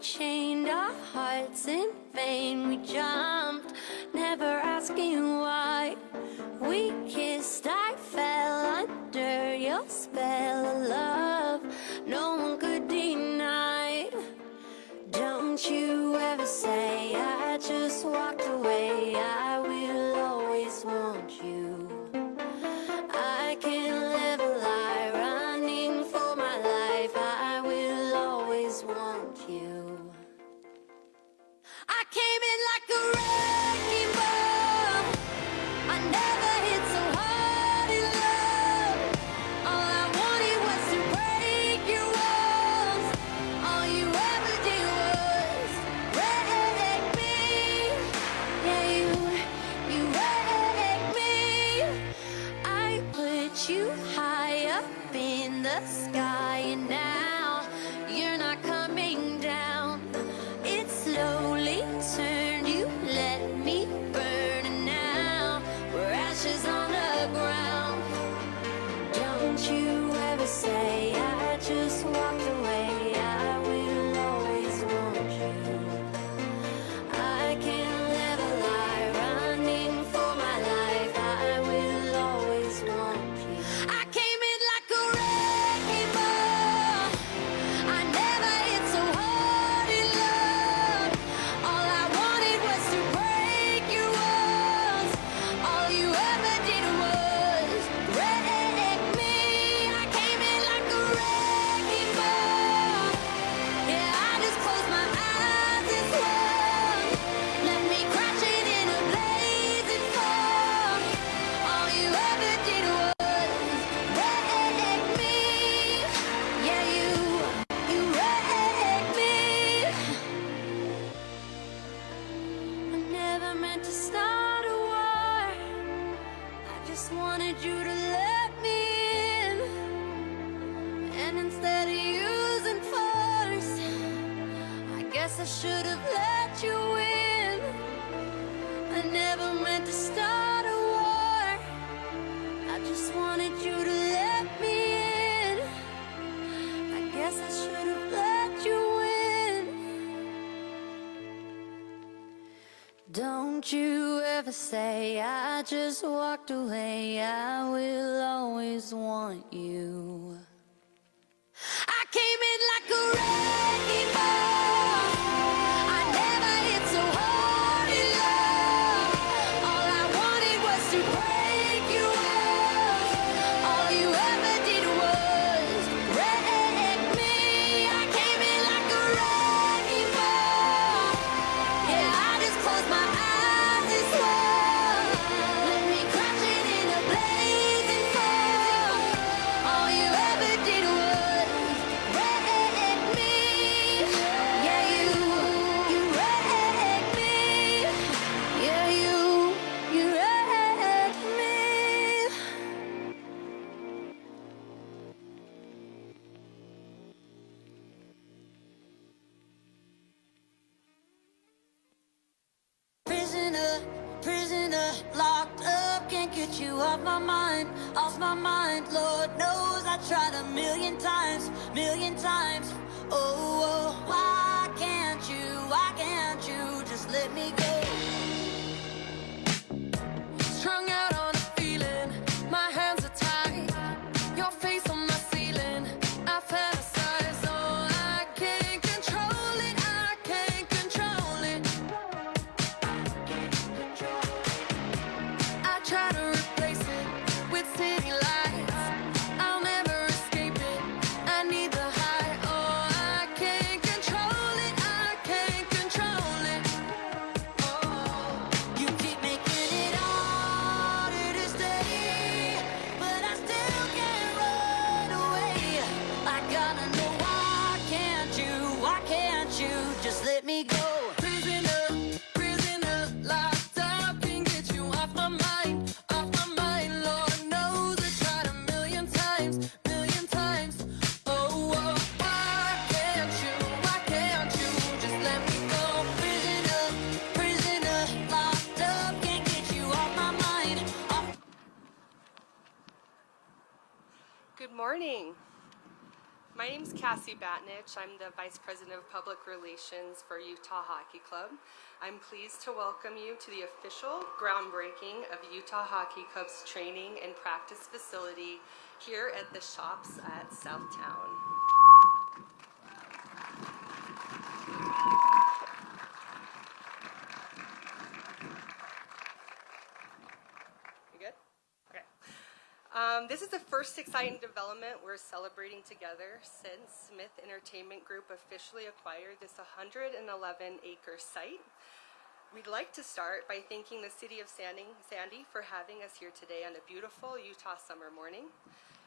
chained our hearts in vain. We jumped, never asking why. We kissed, I fell under your spell of love no one could deny. Don't you ever say I just walked away. I will always want you. I can't live a lie, running for my life. I will always want you. I came in like a wrecking ball. I never hit so hard in love. All I wanted was to break your walls. All you ever did was wreck me. Yeah, you wrecked me. I put you high up in the sky, and now you're not coming down. It slowly turned, you let me burn, and now we're ashes on the ground. Don't you ever say I just walked away. I will always want you. I can't live a lie, running for my life. I will always want you. I came in like a wrecking ball. I never hit so hard in love. All I wanted was to break your walls. All you ever did was wreck me. I came in like a wrecking ball. Yeah, I just closed my eyes and swung. Let me crashing in a blazing fall. All you ever did was wreck me. Yeah, you wrecked me. I never meant to start a war. I just wanted you to let me in. And instead of using force, I guess I should have let you in. I never meant to start a war. I just wanted you to let me in. I guess I should have let you in. Don't you ever say I just walked away. I will always want you. I came in like a wrecking ball. I never hit so hard in love. All I wanted was to break your walls. All you ever did was wreck me. I came in like a wrecking ball. Yeah, I just closed my eyes and swung. Let me crashing in a blazing fall. All you ever did was wreck me. Yeah, you wrecked me. Yeah, you wrecked me. Prisoner, prisoner, locked up, can't get you off my mind, off my mind. Lord knows I tried a million times, million times. Oh, oh, why can't you just let me go? Strung out on a feeling, my hands are tied. Your face on my ceiling, I fantasize. Oh, I can't control it, I can't control it. I try to replace it with city lights. I'll never escape it. I need the high. Oh, I can't control it. I can't control it. Oh, you keep making it harder to stay, but I still can't run away. I gotta know why can't you just let me go? Prisoner, prisoner, locked up, can't get you off my mind, off my mind. Lord knows I tried a million times, million times. Oh, oh, why can't you just let me go? Prisoner, prisoner, locked up, can't get you off my mind, off. Good morning. My name's Cassie Batnich. I'm the Vice President of Public Relations for Utah Hockey Club. I'm pleased to welcome you to the official groundbreaking of Utah Hockey Club's training and practice facility here at the shops at Southtown. You good? Okay. This is the first exciting development we're celebrating together since Smith Entertainment Group officially acquired this 111-acre site. We'd like to start by thanking the City of Sandy for having us here today on a beautiful Utah summer morning.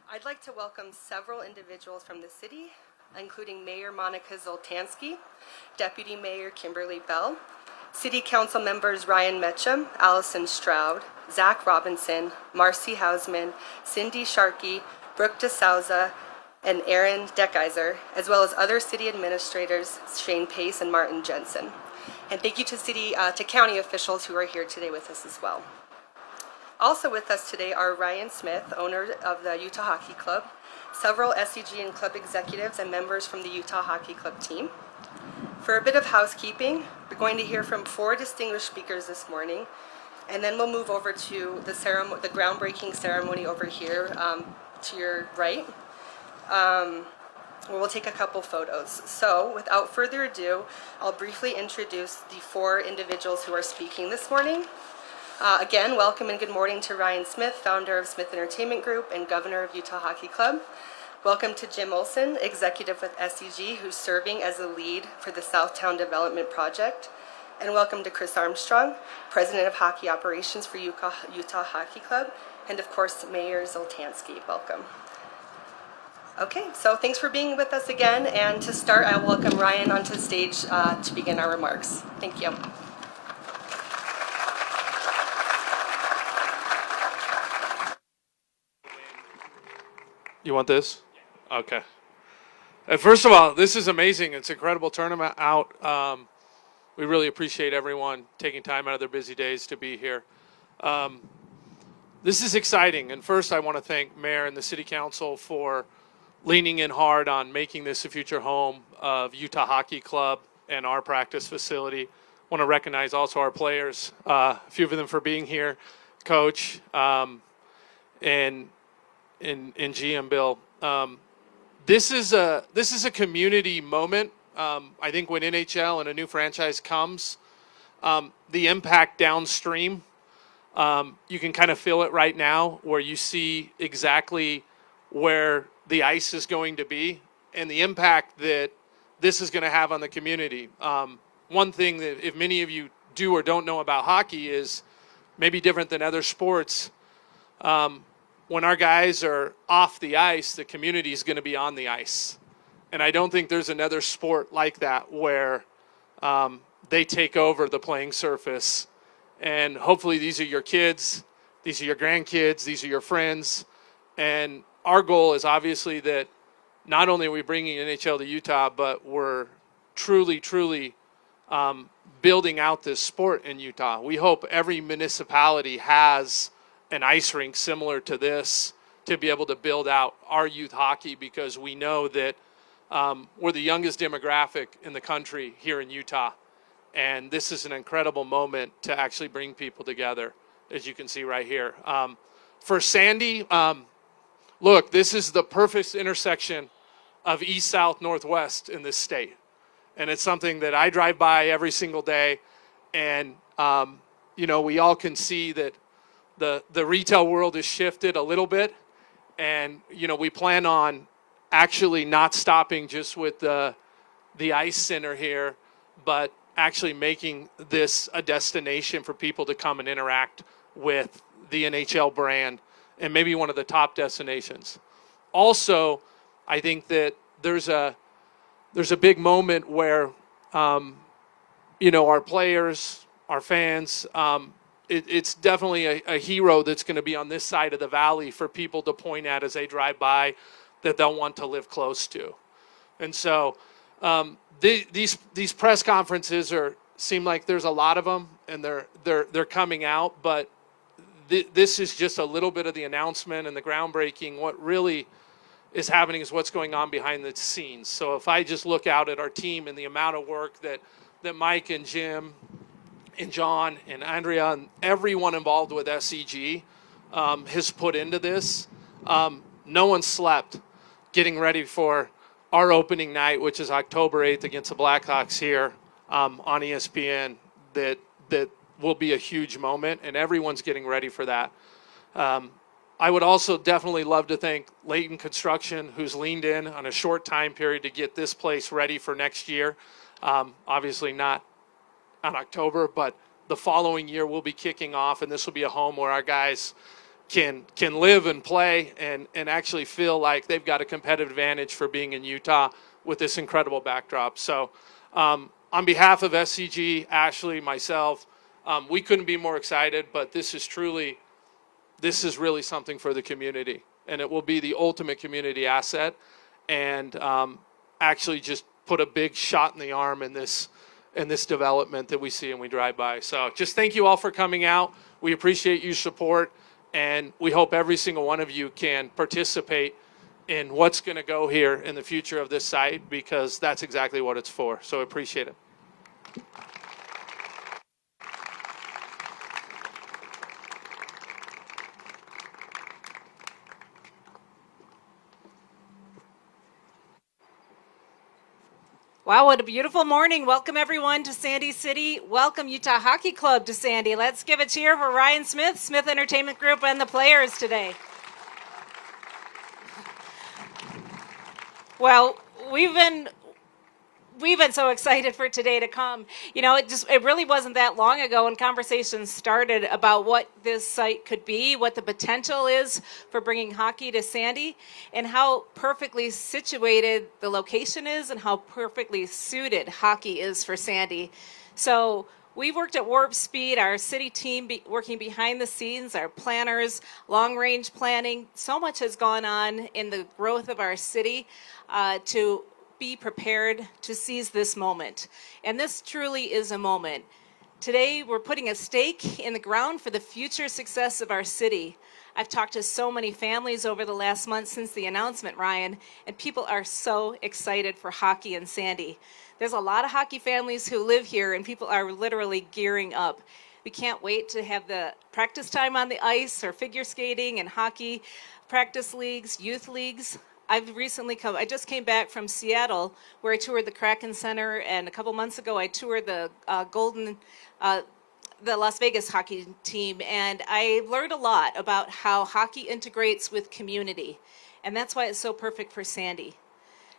I'd like to welcome several individuals from the city, including Mayor Monica Zoltansky, Deputy Mayor Kimberly Bell, City Council members Ryan Metcham, Allison Stroud, Zach Robinson, Marcy Hausman, Cindy Sharkey, Brooke DeSouza, and Aaron Deckiser, as well as other city administrators Shane Pace and Martin Jensen. And thank you to county officials who are here today with us as well. Also with us today are Ryan Smith, owner of the Utah Hockey Club, several SEG and club executives and members from the Utah Hockey Club team. For a bit of housekeeping, we're going to hear from 4 distinguished speakers this morning, and then we'll move over to the groundbreaking ceremony over here to your right, where we'll take a couple photos. So without further ado, I'll briefly introduce the 4 individuals who are speaking this morning. Again, welcome and good morning to Ryan Smith, founder of Smith Entertainment Group and governor of Utah Hockey Club. Welcome to Jim Olson, executive with SEG, who's serving as the lead for the Southtown Development Project. And welcome to Chris Armstrong, president of hockey operations for Utah Hockey Club. And of course, Mayor Zoltansky, welcome. Okay, so thanks for being with us again. And to start, I welcome Ryan onto the stage to begin our remarks. Thank you. You want this? Okay. First of all, this is amazing. It's an incredible tournament out. We really appreciate everyone taking time out of their busy days to be here. This is exciting. And first, I want to thank Mayor and the City Council for leaning in hard on making this a future home of Utah Hockey Club and our practice facility. I want to recognize also our players, a few of them for being here, Coach, and GM Bill. This is a community moment. I think when NHL and a new franchise comes, the impact downstream, you can kind of feel it right now, where you see exactly where the ice is going to be and the impact that this is going to have on the community. One thing that if many of you do or don't know about hockey is maybe different than other sports. When our guys are off the ice, the community is going to be on the ice. And I don't think there's another sport like that where they take over the playing surface. And hopefully these are your kids, these are your grandkids, these are your friends. And our goal is obviously that not only are we bringing NHL to Utah, but we're truly building out this sport in Utah. We hope every municipality has an ice rink similar to this to be able to build out our youth hockey, because we know that we're the youngest demographic in the country here in Utah. And this is an incredible moment to actually bring people together, as you can see right here. For Sandy, look, this is the perfect intersection of east, south, northwest in this state. And it's something that I drive by every single day. And, we all can see that the retail world has shifted a little bit, and we plan on actually not stopping just with the ice center here, but actually making this a destination for people to come and interact with the NHL brand, and maybe one of the top destinations. Also, I think that there's a big moment where our players, our fans, it's definitely a hero that's going to be on this side of the valley for people to point at as they drive by, that they'll want to live close to. And so these press conferences seem like there's a lot of them, and they're coming out, but this is just a little bit of the announcement and the groundbreaking. What really is happening is what's going on behind the scenes. So if I just look out at our team and the amount of work that Mike and Jim and John and Andrea and everyone involved with SEG has put into this, no one slept getting ready for our opening night, which is October 8th against the Blackhawks here on ESPN. That will be a huge moment, and everyone's getting ready for that. I would also definitely love to thank Layton Construction, who's leaned in on a short time period to get this place ready for next year. Obviously not on October, but the following year we'll be kicking off, and this will be a home where our guys can live and play and actually feel like they've got a competitive advantage for being in Utah with this incredible backdrop. So on behalf of SCG, Ashley, myself, we couldn't be more excited, but this is really something for the community, and it will be the ultimate community asset, and actually just put a big shot in the arm in this development that we see and we drive by. So just thank you all for coming out. We appreciate your support, and we hope every single one of you can participate in what's going to go here in the future of this site, because that's exactly what it's for. So appreciate it. Wow, what a beautiful morning. Welcome everyone to Sandy City. Welcome Utah Hockey Club to Sandy. Let's give a cheer for Ryan Smith, Smith Entertainment Group, and the players today. Well, we've been so excited for today to come. You know, it really wasn't that long ago when conversations started about what this site could be, what the potential is for bringing hockey to Sandy, and how perfectly situated the location is and how perfectly suited hockey is for Sandy. So we worked at warp speed, our city team working behind the scenes, our planners, long-range planning. So much has gone on in the growth of our city to be prepared to seize this moment. And this truly is a moment. Today, we're putting a stake in the ground for the future success of our city. I've talked to so many families over the last month since the announcement, Ryan, and people are so excited for hockey in Sandy. There's a lot of hockey families who live here, and people are literally gearing up. We can't wait to have the practice time on the ice, or figure skating and hockey practice leagues, youth leagues. I just came back from Seattle, where I toured the Kraken Center, and a couple months ago I toured the Las Vegas hockey team, and I learned a lot about how hockey integrates with community, and that's why it's so perfect for Sandy.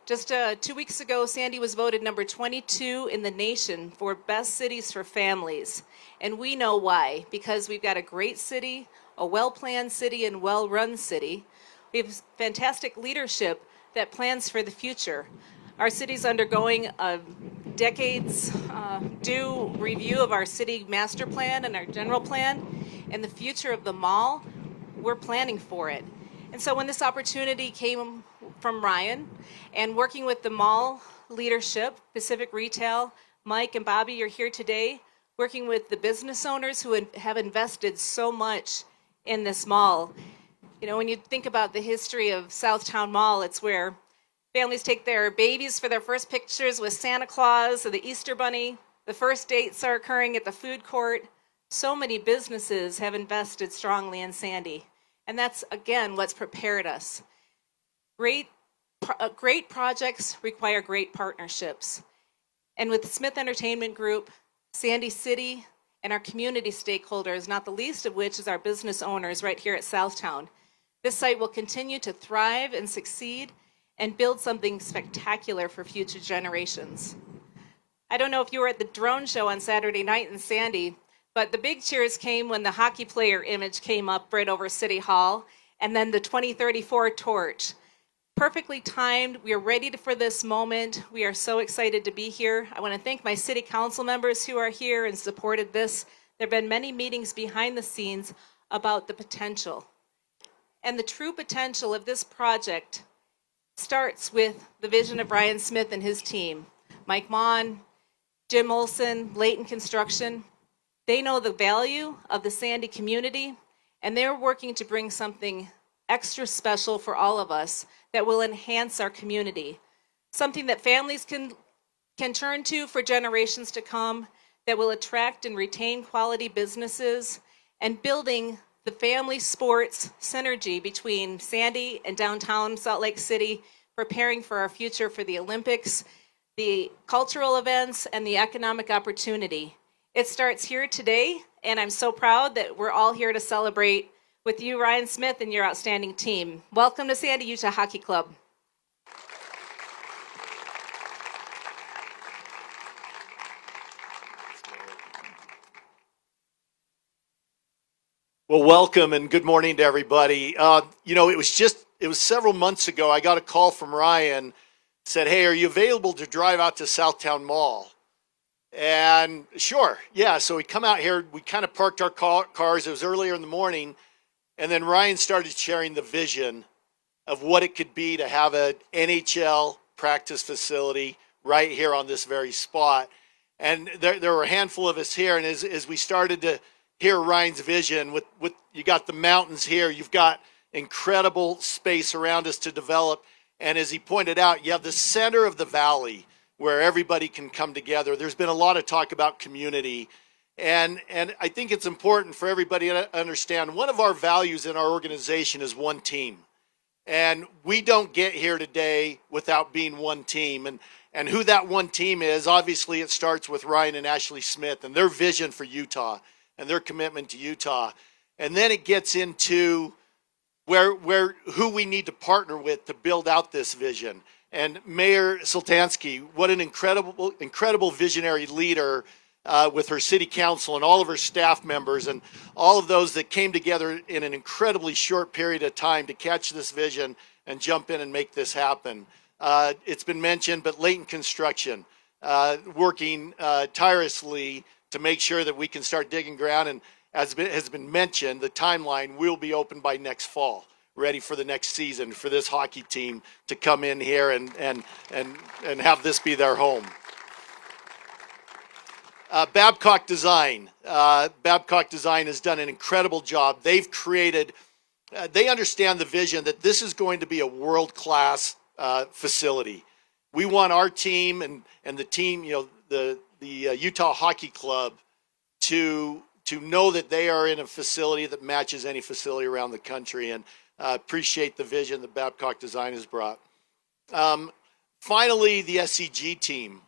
Just 2 weeks ago, Sandy was voted number 22 in the nation for best cities for families, and we know why, because we've got a great city, a well-planned city, and well-run city. We have fantastic leadership that plans for the future. Our city's undergoing a decades due review of our city master plan and our general plan, and the future of the mall, we're planning for it. And so when this opportunity came from Ryan, and working with the mall leadership, Pacific Retail, Mike and Bobby, you're here today, working with the business owners who have invested so much in this mall. You know, when you think about the history of Southtown Mall, it's where families take their babies for their first pictures with Santa Claus or the Easter Bunny. The first dates are occurring at the food court. So many businesses have invested strongly in Sandy. And that's, again, what's prepared us. Great projects require great partnerships. And with the Smith Entertainment Group, Sandy City, and our community stakeholders, not the least of which is our business owners right here at Southtown, this site will continue to thrive and succeed and build something spectacular for future generations. I don't know if you were at the drone show on Saturday night in Sandy, but the big cheers came when the hockey player image came up right over City Hall, and then the 2034 torch. Perfectly timed. We are ready for this moment. We are so excited to be here. I want to thank my city council members who are here and supported this. There have been many meetings behind the scenes about the potential. And the true potential of this project starts with the vision of Ryan Smith and his team. Mike Mon, Jim Olson, Layton Construction. They know the value of the Sandy community, and they're working to bring something extra special for all of us that will enhance our community, something that families can turn to for generations to come, that will attract and retain quality businesses, and building the family sports synergy between Sandy and downtown Salt Lake City, preparing for our future for the Olympics, the cultural events, and the economic opportunity. It starts here today, and I'm so proud that we're all here to celebrate with you, Ryan Smith, and your outstanding team. Welcome to Sandy, Utah Hockey Club. Well, welcome and good morning to everybody. It was several months ago, I got a call from Ryan, said, hey, are you available to drive out to Southtown Mall? And sure, yeah. So we come out here, we kind of parked our cars. It was earlier in the morning. And then Ryan started sharing the vision of what it could be to have an NHL practice facility right here on this very spot. And there were a handful of us here. And as we started to hear Ryan's vision, with you got the mountains here, you've got incredible space around us to develop. And as he pointed out, you have the center of the valley where everybody can come together. There's been a lot of talk about community. And I think it's important for everybody to understand one of our values in our organization is one team. And we don't get here today without being one team. And who that one team is, obviously it starts with Ryan and Ashley Smith and their vision for Utah and their commitment to Utah. And then it gets into who we need to partner with to build out this vision. And Mayor Sultansky, what an incredible visionary leader with her city council and all of her staff members and all of those that came together in an incredibly short period of time to catch this vision and jump in and make this happen. It's been mentioned, but Layton Construction, working tirelessly to make sure that we can start digging ground. And as has been mentioned, the timeline will be open by next fall, ready for the next season for this hockey team to come in here and have this be their home. Babcock Design. Babcock Design has done an incredible job. They've created, they understand the vision that this is going to be a world-class facility. We want our team and the team, the Utah Hockey Club to know that they are in a facility that matches any facility around the country, and appreciate the vision that Babcock Design has brought. Finally, the SCG team.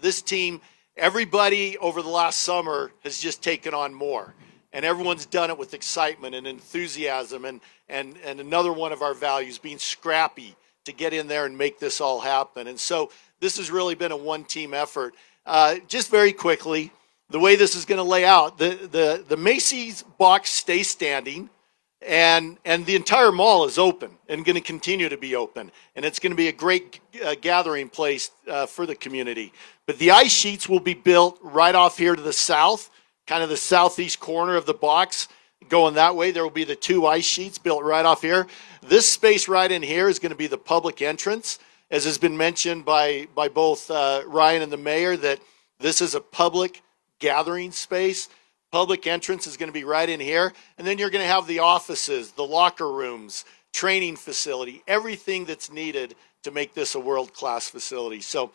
This team, everybody over the last summer has just taken on more, and everyone's done it with excitement and enthusiasm, and another one of our values, being scrappy to get in there and make this all happen. And so this has really been a one-team effort. Just very quickly, the way this is going to lay out, the Macy's box stays standing, and the entire mall is open and going to continue to be open, and it's going to be a great gathering place for the community. But the ice sheets will be built right off here to the south, kind of the southeast corner of the box. Going that way, there will be the two ice sheets built right off here. This space right in here is going to be the public entrance, as has been mentioned by both Ryan and the mayor, that this is a public gathering space. Public entrance is going to be right in here. And then you're going to have the offices, the locker rooms, training facility, everything that's needed to make this a world-class facility. So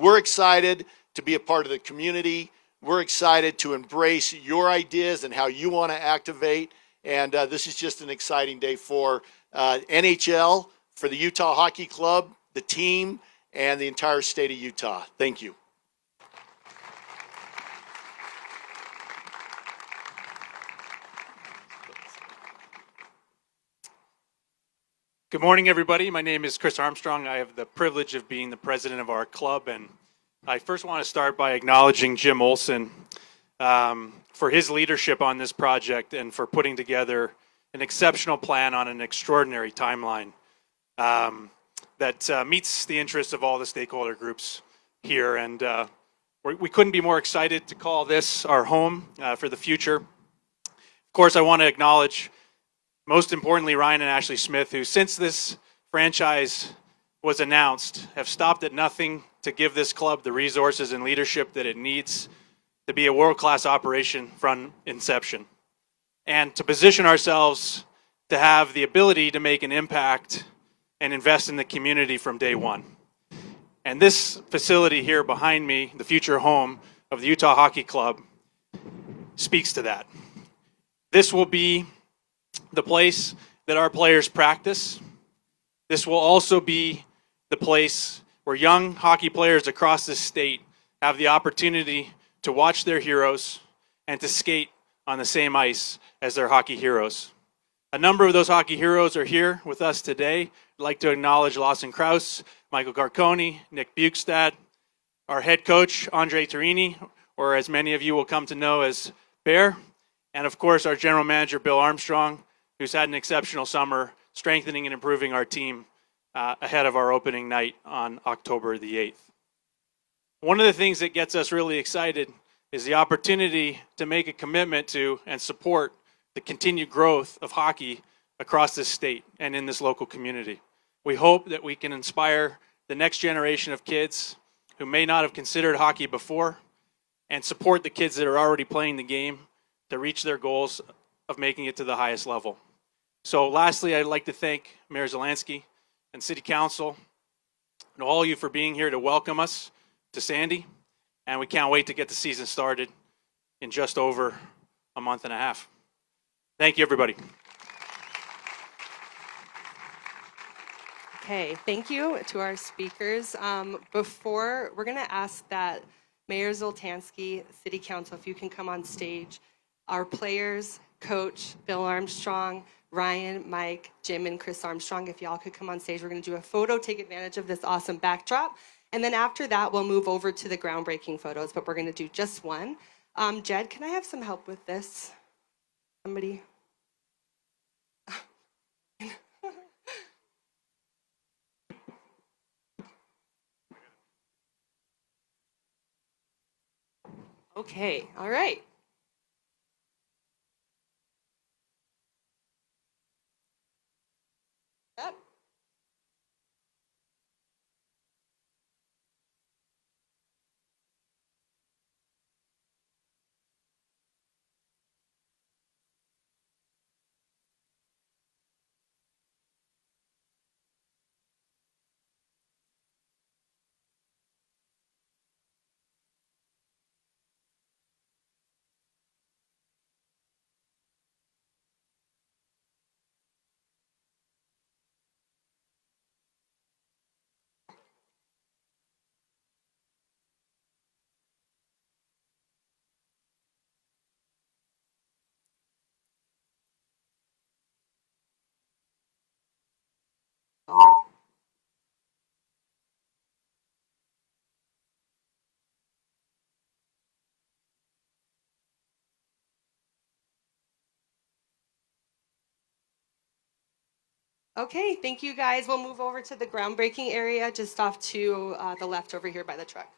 we're excited to be a part of the community. We're excited to embrace your ideas and how you want to activate. And this is just an exciting day for NHL, for the Utah Hockey Club, the team, and the entire state of Utah. Thank you. Good morning, everybody. My name is Chris Armstrong. I have the privilege of being the president of our club, and I first want to start by acknowledging Jim Olson for his leadership on this project and for putting together an exceptional plan on an extraordinary timeline that meets the interests of all the stakeholder groups here. And we couldn't be more excited to call this our home for the future. Of course, I want to acknowledge, most importantly, Ryan and Ashley Smith, who since this franchise was announced have stopped at nothing to give this club the resources and leadership that it needs to be a world-class operation from inception, and to position ourselves to have the ability to make an impact and invest in the community from day one. And this facility here behind me, the future home of the Utah Hockey Club, speaks to that. This will be the place that our players practice. This will also be the place where young hockey players across the state have the opportunity to watch their heroes and to skate on the same ice as their hockey heroes. A number of those hockey heroes are here with us today. I'd like to acknowledge Lawson Krause, Michael Garconi, Nick Bukestad, our head coach, Andre Torini, or as many of you will come to know as Bear, and of course our general manager, Bill Armstrong, who's had an exceptional summer strengthening and improving our team ahead of our opening night on October the 8th. One of the things that gets us really excited is the opportunity to make a commitment to and support the continued growth of hockey across this state and in this local community. We hope that we can inspire the next generation of kids who may not have considered hockey before and support the kids that are already playing the game to reach their goals of making it to the highest level. So lastly, I'd like to thank Mayor Zelansky and City Council and all of you for being here to welcome us to Sandy. And we can't wait to get the season started in just over a month and a half. Thank you, everybody. Okay, thank you to our speakers. Before, we're going to ask that Mayor Zoltansky, City Council, if you can come on stage, our players, Coach Bill Armstrong, Ryan, Mike, Jim, and Chris Armstrong, if y'all could come on stage, we're going to do a photo, take advantage of this awesome backdrop. And then after that, we'll move over to the groundbreaking photos, but we're going to do just one. Jed, can I have some help with this? Somebody? Okay, all right. Yep. All right. Okay, thank you guys. We'll move over to the groundbreaking area just off to the left over here by the truck.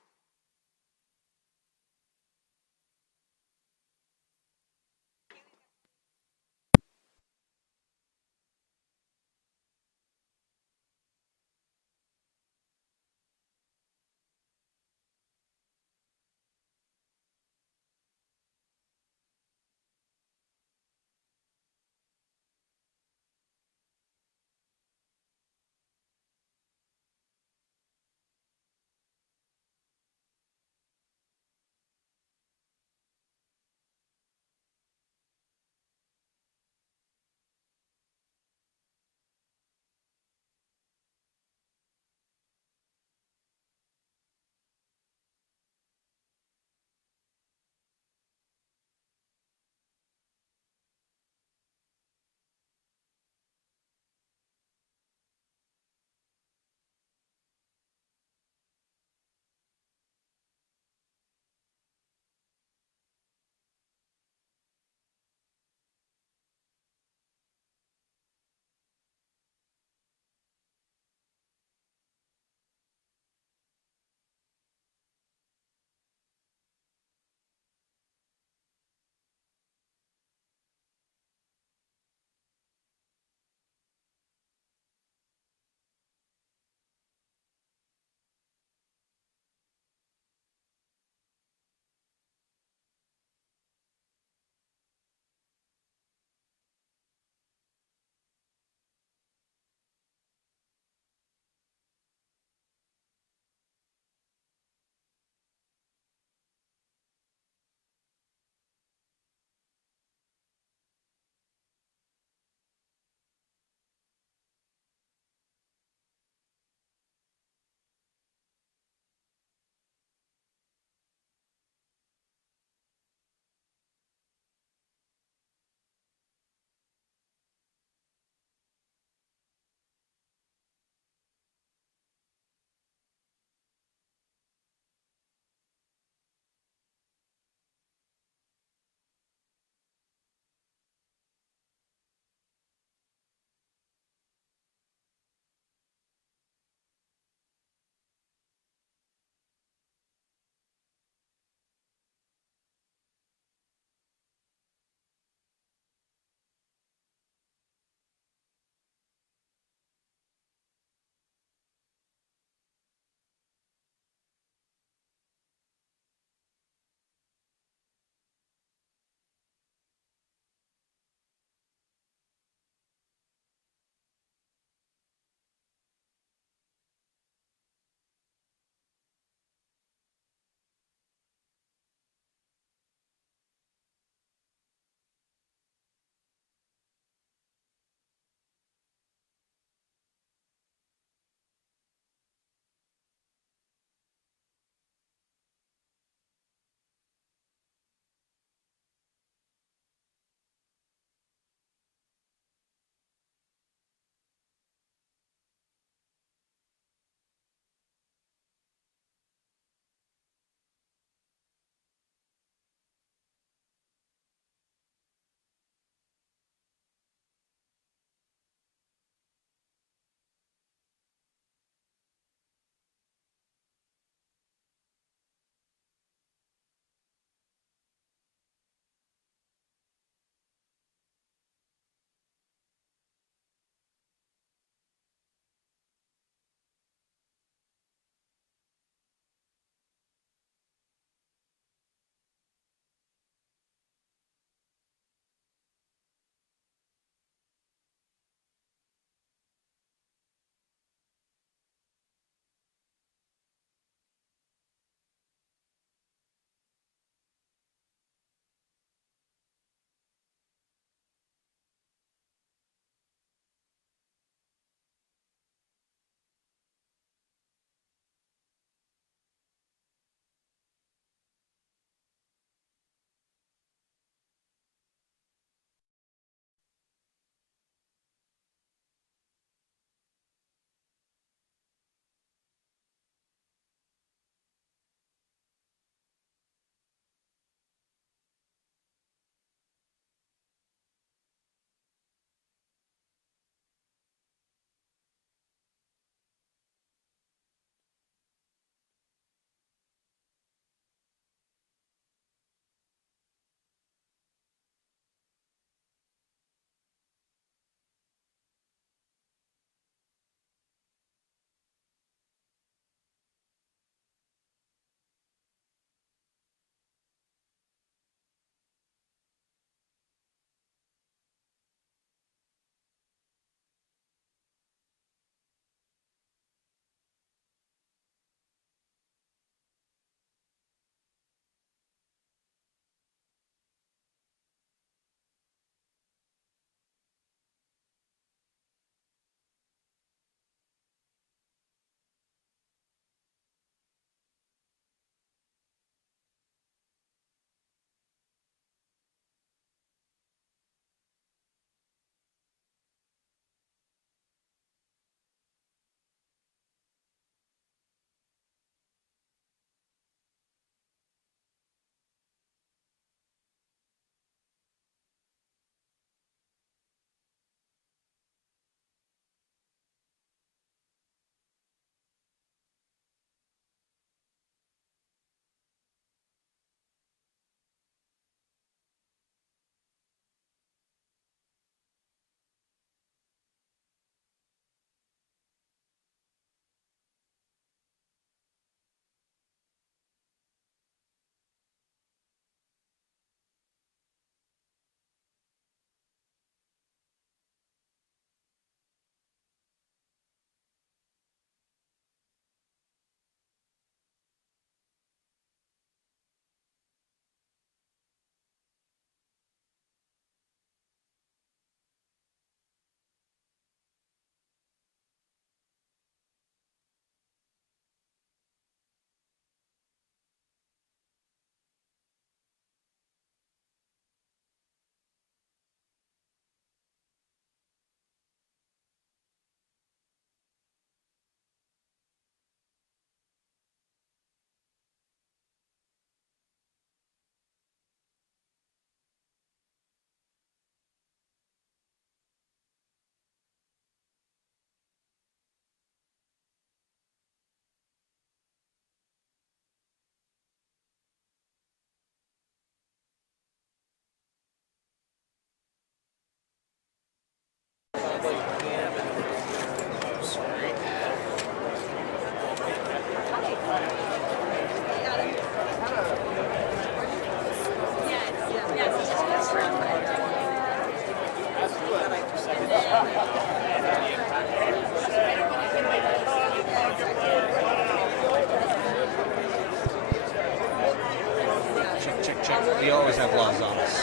Check. We always have laws on us.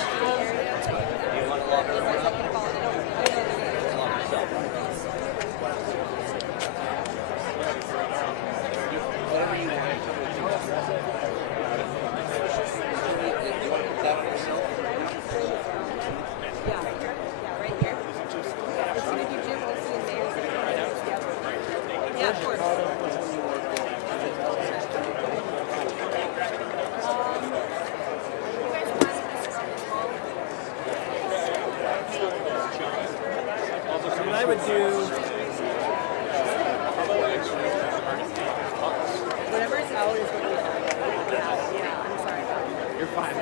Yeah, of course. I would do Whatever's out is what we have. Yeah, I'm sorry about that. you're fine.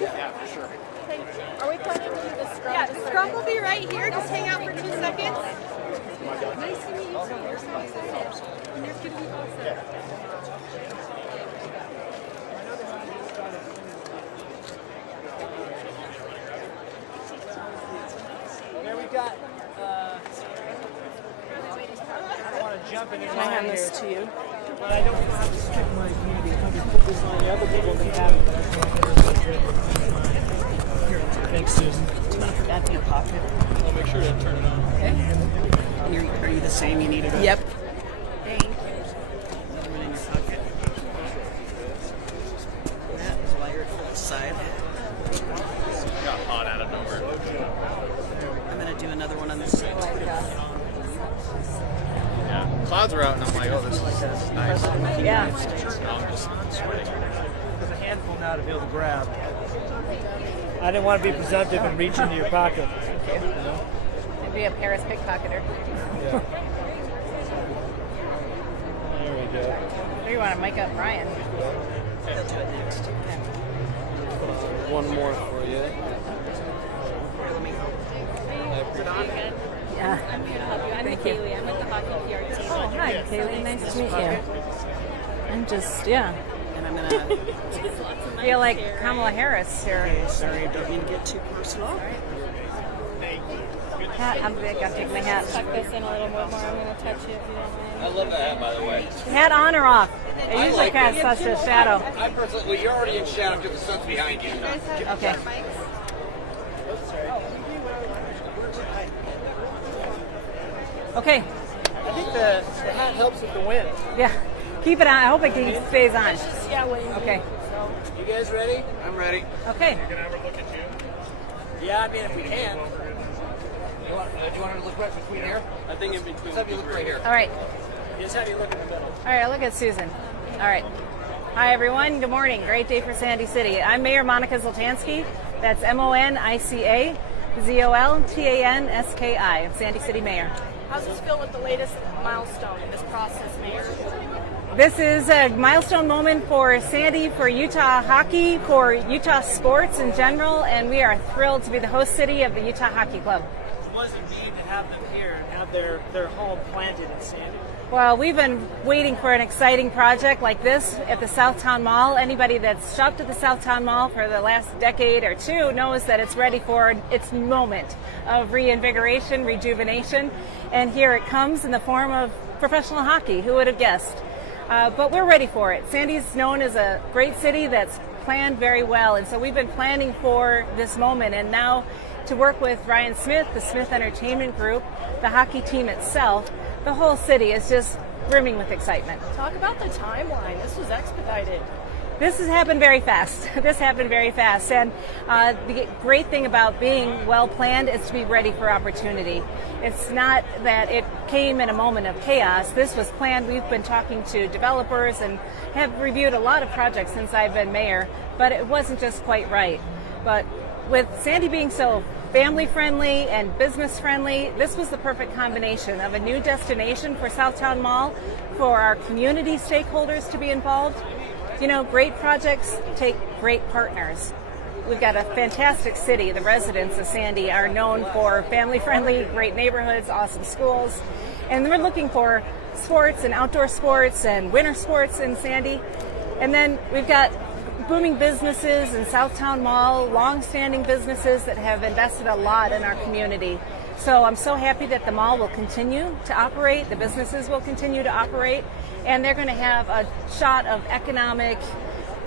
Yeah, for sure. Are we planning to do the scrum? Yeah, the scrum will be right here. Just hang out for 2 seconds. Nice to meet you. You're so excited. And you're going to be awesome. There we got. I don't want to jump in. Can I hand this to you? But I don't have to stick my community. I can put this on the other people that have it. Thanks, Susan. That's in your pocket. I'll make sure to turn it on. Are you the same? You need it? Yep. Thank you. Another one in your pocket. That is wired for the side. Got hot out of nowhere. I'm going to do another one on this side. Yeah. Clouds are out, and I'm like, oh, this is nice. Yeah. Now I'm just sweating. There's a handful now to be able to grab. I didn't want to be presumptive and reach into your pocket. You know? It'd be a Paris pickpocketer. Yeah. There we go. Or you want to mic up Brian? One more for you. Yeah. I'm here to help you. I'm Kaylee. I'm with the hockey PR team. Oh, hi, Kaylee. Nice to meet you. I'm just, yeah. And I'm going to feel like Kamala Harris here. Okay, sorry, I don't mean to get too personal. Hat, I'm big. I'll take my hat. Tuck this in a little bit more. I'm going to touch you if you don't mind. I love that hat, by the way. Hat on or off? It usually casts such a shadow. I personally, well, you're already in shadow because the sun's behind you. Okay. Okay. I think the hat helps with the wind. Yeah. Keep it on. I hope it stays on. Yeah, wait. Okay. You guys ready? I'm ready. Okay. Yeah, I mean, if we can. Do you want to look right between here? I think in between. Let's have you look right here. All right. Just have you look in the middle. All right. I'll look at Susan. All right. Hi, everyone. Good morning. Great day for Sandy City. I'm Mayor Monica Zoltansky. That's Monica Zoltanski. I'm Sandy City Mayor. How's this feel with the latest milestone in this process, Mayor? This is a milestone moment for Sandy, for Utah hockey, for Utah sports in general, and we are thrilled to be the host city of the Utah Hockey Club. What does it mean to have them here and have their home planted in Sandy? Well, we've been waiting for an exciting project like this at the Southtown Mall. Anybody that's shopped at the Southtown Mall for the last decade or two knows that it's ready for its moment of reinvigoration, rejuvenation, and here it comes in the form of professional hockey. Who would have guessed? But we're ready for it. Sandy's known as a great city that's planned very well, and so we've been planning for this moment, and now to work with Ryan Smith, the Smith Entertainment Group, the hockey team itself, the whole city is just brimming with excitement. Talk about the timeline. This was expedited. This has happened very fast. This happened very fast. And the great thing about being well planned is to be ready for opportunity. It's not that it came in a moment of chaos. This was planned. We've been talking to developers and have reviewed a lot of projects since I've been mayor, but it wasn't just quite right. But with Sandy being so family friendly and business friendly, this was the perfect combination of a new destination for Southtown Mall, for our community stakeholders to be involved. You know, great projects take great partners. We've got a fantastic city. The residents of Sandy are known for family-friendly, great neighborhoods, awesome schools. And we're looking for sports and outdoor sports and winter sports in Sandy. And then we've got booming businesses in Southtown Mall, long-standing businesses that have invested a lot in our community. So I'm so happy that the mall will continue to operate, the businesses will continue to operate, and they're going to have a shot of economic,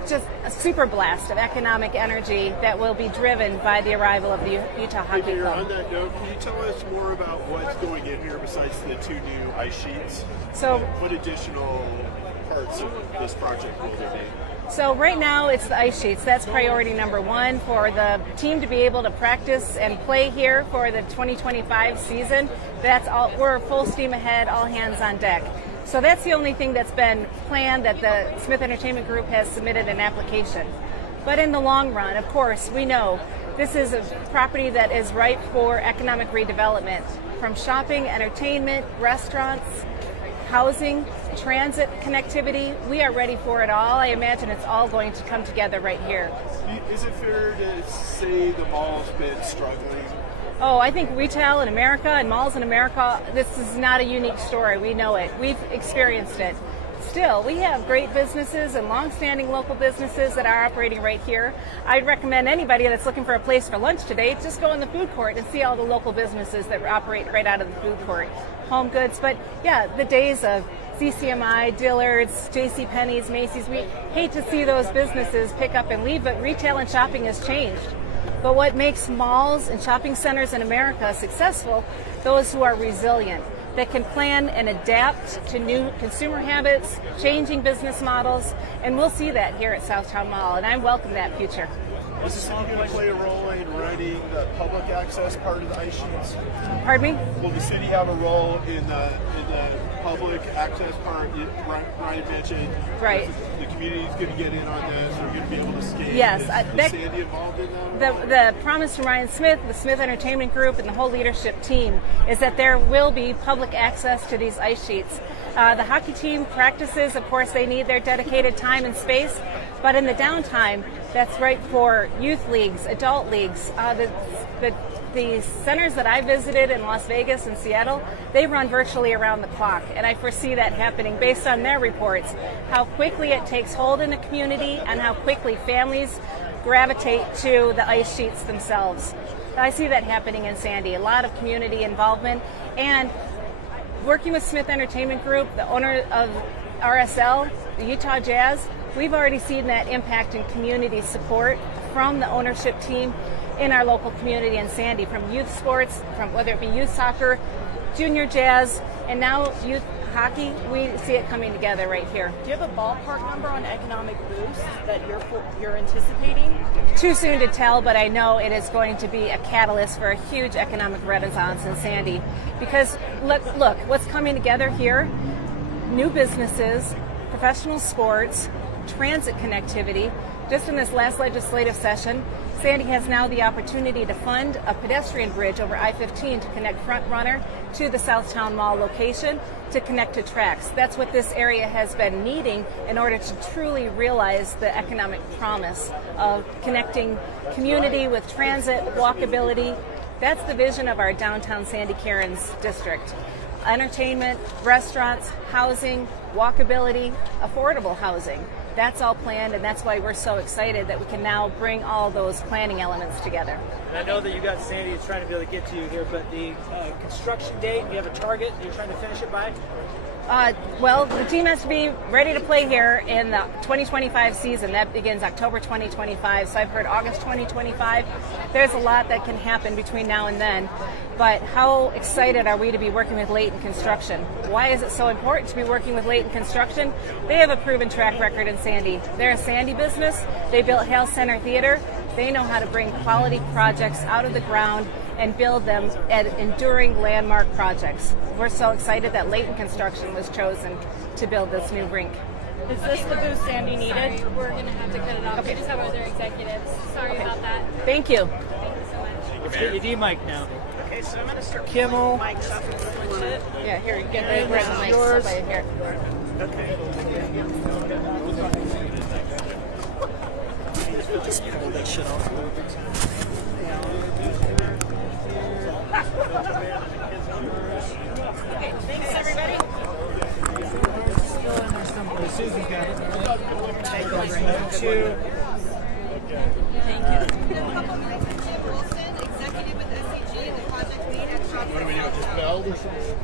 just a super blast of economic energy that will be driven by the arrival of the Utah Hockey Mayor, Club. on that note, can you tell us more about what's going in here besides the 2 new ice sheets? So- what additional parts of this project will there be? So right now it's the ice sheets. That's priority number 1 for the team to be able to practice and play here for the 2025 season. That's all. We're full steam ahead, all hands on deck. So that's the only thing that's been planned, that the Smith Entertainment Group has submitted an application. But in the long run, of course, we know this is a property that is ripe for economic redevelopment, from shopping, entertainment, restaurants, housing, transit connectivity. We are ready for it all. I imagine it's all going to come together right here. Is it fair to say the mall's been struggling? Oh, I think retail in America and malls in America, this is not a unique story. We know it. We've experienced it. Still, we have great businesses and long-standing local businesses that are operating right here. I'd recommend anybody that's looking for a place for lunch today, just go in the food court and see all the local businesses that operate right out of the food court. Home goods, but yeah, the days of CCMI, Dillard's, JCPenney's, Macy's, we hate to see those businesses pick up and leave, but retail and shopping has changed. But what makes malls and shopping centers in America successful, those who are resilient, that can plan and adapt to new consumer habits, changing business models, and we'll see that here at Southtown Mall, and I welcome that future. Is the city going to play a role in running the public access part of the ice sheets? Pardon me? Will the city have a role in the public access part? Ryan mentioned Right. the community is going to get in on this. They're going to be able to skate. Yes, Is that- Sandy involved in that? The promise from Ryan Smith, the Smith Entertainment Group, and the whole leadership team is that there will be public access to these ice sheets. The hockey team practices, of course, they need their dedicated time and space, but in the downtime, that's right for youth leagues, adult leagues. The centers that I visited in Las Vegas and Seattle, they run virtually around the clock, and I foresee that happening based on their reports, how quickly it takes hold in the community and how quickly families gravitate to the ice sheets themselves. I see that happening in Sandy, a lot of community involvement, and working with Smith Entertainment Group, the owner of RSL, the Utah Jazz, we've already seen that impact in community support from the ownership team in our local community in Sandy, from youth sports, from whether it be youth soccer, junior jazz, and now youth hockey. We see it coming together right here. Do you have a ballpark number on economic boost that you're anticipating? Too soon to tell, but I know it is going to be a catalyst for a huge economic renaissance in Sandy. Because look, what's coming together here, new businesses, professional sports, transit connectivity. Just in this last legislative session, Sandy has now the opportunity to fund a pedestrian bridge over I-15 to connect Front Runner to the Southtown Mall location, to connect to tracks. That's what this area has been needing in order to truly realize the economic promise of connecting community with transit, walkability. That's the vision of our downtown Sandy Cairns district. Entertainment, restaurants, housing, walkability, affordable housing. That's all planned, and that's why we're so excited that we can now bring all those planning elements together. And I know that you got Sandy is trying to be able to get to you here, but the construction date, you have a target that you're trying to finish it by? Well, the team has to be ready to play here in the 2025 season. That begins October 2025, so I've heard August 2025. There's a lot that can happen between now and then, but how excited are we to be working with Layton Construction? Why is it so important to be working with Layton Construction? They have a proven track record in Sandy. They're a Sandy business. They built Hale Center Theater. They know how to bring quality projects out of the ground and build them at enduring landmark projects. We're so excited that Layton Construction was chosen to build this new rink. Is this the boost Sandy needed? Sorry, we're going to have to cut it off. Okay. We just have other executives. Sorry about that. Thank you. Thank you so much. Let's get your D-mic now. Okay, so I'm going to start Kimmel. mics up and switch it. Yeah, here, you get the red mic. Yours. Right here. Okay. Just pull that shit off. Okay, thanks everybody. Susan got it. 2, What do we do? Just beld or something?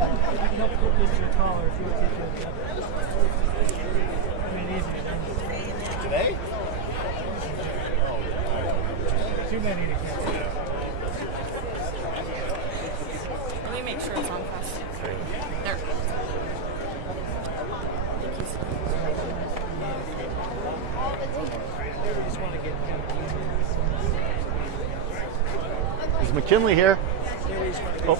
I can help put this to your collar if you want to take it. I mean, easy. Today? Too many to carry. Let me make sure it's on fast. There. Just want to get Is McKinley here? Oh.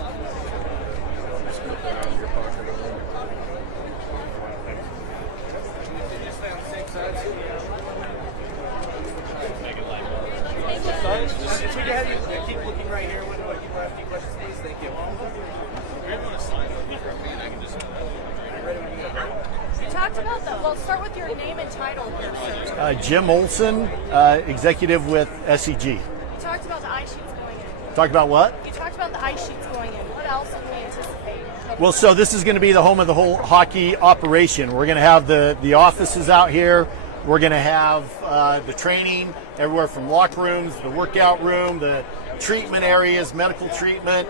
If we could have you keep looking right here, when people have any questions, please. Thank you. You talked about that. Well, start with your name and title here, sir. Jim Olson, executive with SEG. You talked about the ice sheets going in. Talk about what? You talked about the ice sheets going in. What else can we anticipate? Well, so this is going to be the home of the whole hockey operation. We're going to have the offices out here. We're going to have the training everywhere from locker rooms, the workout room, the treatment areas, medical treatment,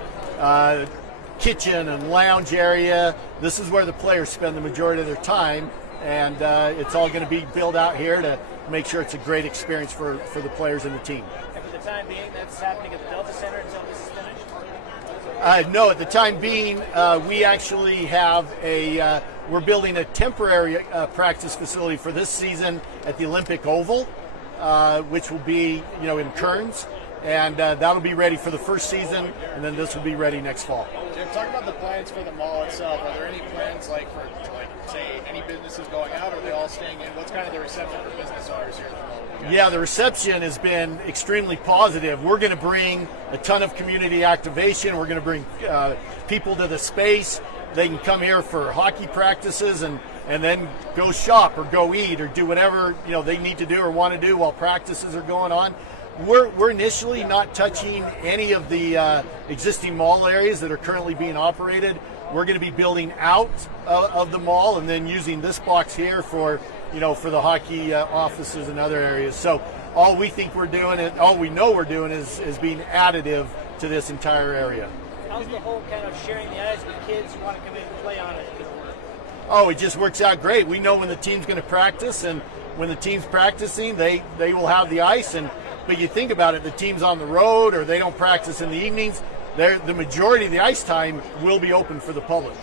kitchen and lounge area. This is where the players spend the majority of their time, and it's all going to be built out here to make sure it's a great experience for the players and the team. And for the time being, that's happening at the Delta Center until this is finished? No, at the time being, we actually have we're building a temporary practice facility for this season at the Olympic Oval, which will be, in Kearns, and that'll be ready for the first season, and then this will be ready next fall. Jim, talk about the plans for the mall itself. Are there any plans say any businesses going out, or are they all staying in? What's kind of the reception for business owners here at the mall? Yeah, the reception has been extremely positive. We're going to bring a ton of community activation. We're going to bring people to the space. They can come here for hockey practices and then go shop or go eat or do whatever they need to do or want to do while practices are going on. We're initially not touching any of the existing mall areas that are currently being operated. We're going to be building out of the mall and then using this box here for the hockey offices and other areas. So all we think we're doing, and all we know we're doing, is being additive to this entire area. How's the whole kind of sharing the ice with kids who want to come in and play on it? Oh, it just works out great. We know when the team's going to practice, and when the team's practicing, they will have the ice. But you think about it, the team's on the road or they don't practice in the evenings, the majority of the ice time will be open for the public.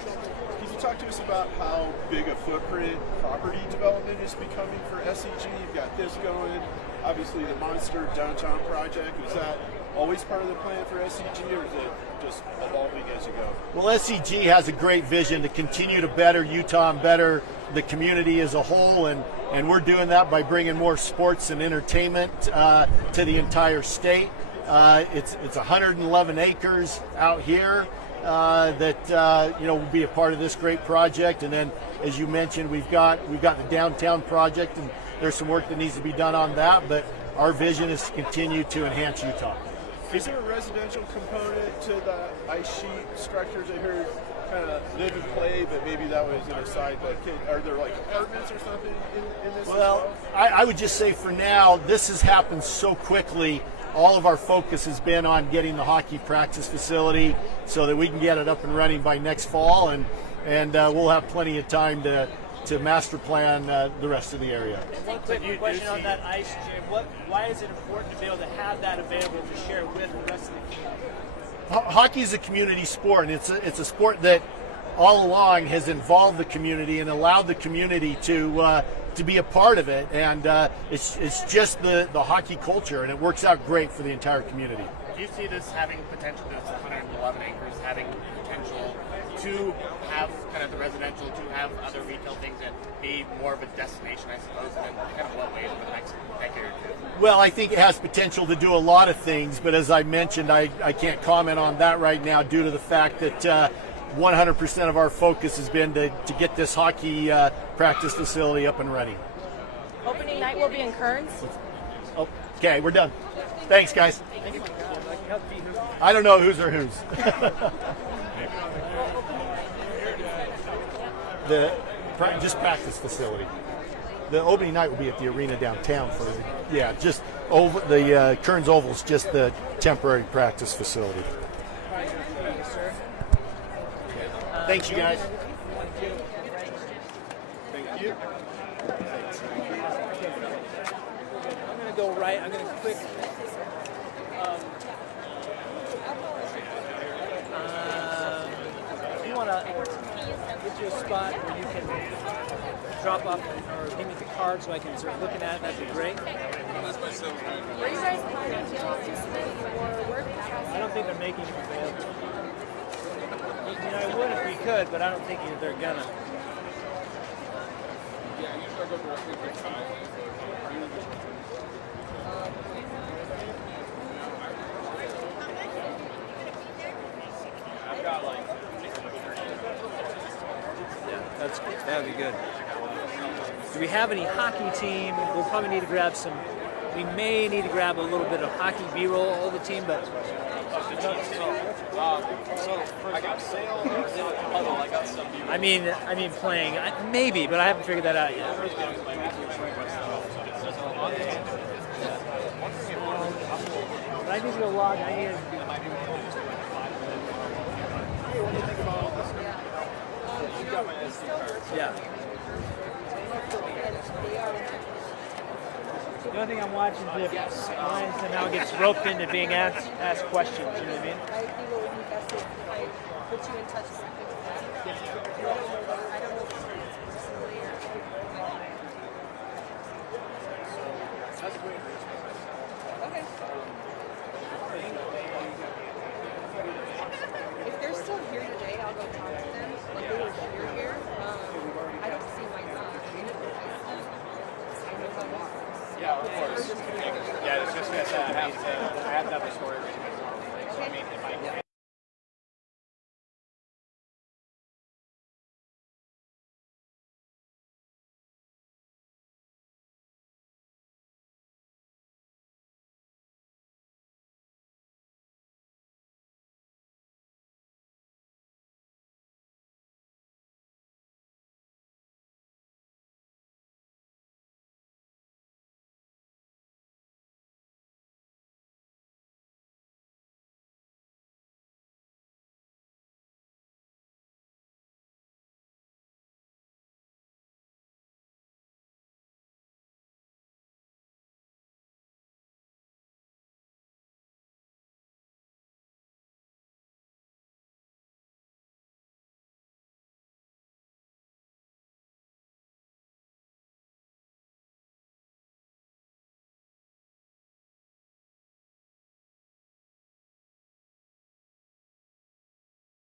Can you talk to us about how big a footprint property development is becoming for SEG? You've got this going, obviously the Monster Downtown project. Was that always part of the plan for SEG, or is it just evolving as you go? Well, SEG has a great vision to continue to better Utah and better the community as a whole, and we're doing that by bringing more sports and entertainment to the entire state. It's 111 acres out here that will be a part of this great project. And then, as you mentioned, we've got the downtown project, and there's some work that needs to be done on that. But our vision is to continue to enhance Utah. Is there a residential component to the ice sheet structures? I heard kind of live and play, but maybe that was an aside. But are there like apartments or something in this? Well, I would just say for now, this has happened so quickly. All of our focus has been on getting the hockey practice facility so that we can get it up and running by next fall, and we'll have plenty of time to master plan the rest of the area. And one quick question on that ice, Jim. Why is it important to be able to have that available to share with the rest of the community? Hockey is a community sport, and it's a sport that all along has involved the community and allowed the community to be a part of it. And it's just the hockey culture, and it works out great for the entire community. Do you see this having potential, this 111 acres, having potential to have kind of the residential, to have other retail things and be more of a destination, I suppose, and then kind of what ways over the next decade or two? Well, I think it has potential to do a lot of things, but as I mentioned, I can't comment on that right now due to the fact that 100% of our focus has been to get this hockey practice facility up and running. Opening night will be in Kearns. Okay, we're done. Thanks, guys. I don't know whose or whose. Just practice facility. The opening night will be at the arena downtown for, just over the Kearns Oval is just the temporary practice facility. Thanks, you guys. Thank you. I'm going to go right. I'm going to click. If you want to get you a spot where you can drop off or give me the card so I can start looking at it, that'd be great. Were you guys planning to talk to Smith or work? I don't think they're making it available. I mean, I would if we could, but I don't think they're gonna. That'd be good. Do we have any hockey team? We'll probably need to grab some. We may need to grab a little bit of hockey B-roll of the team, but I mean playing. Maybe, but I haven't figured that out yet. But I need to go log. I need to. Yeah. The only thing I'm watching is if Ryan somehow gets roped into being asked questions. You know what I mean? I think it would be best if I put you in touch with something. I don't know if it's recently or. Okay. If they're still here today, I'll go talk to them. Like they were here. I don't see why not. I know how it works. Yeah, of course. Yeah, it's just because I have to.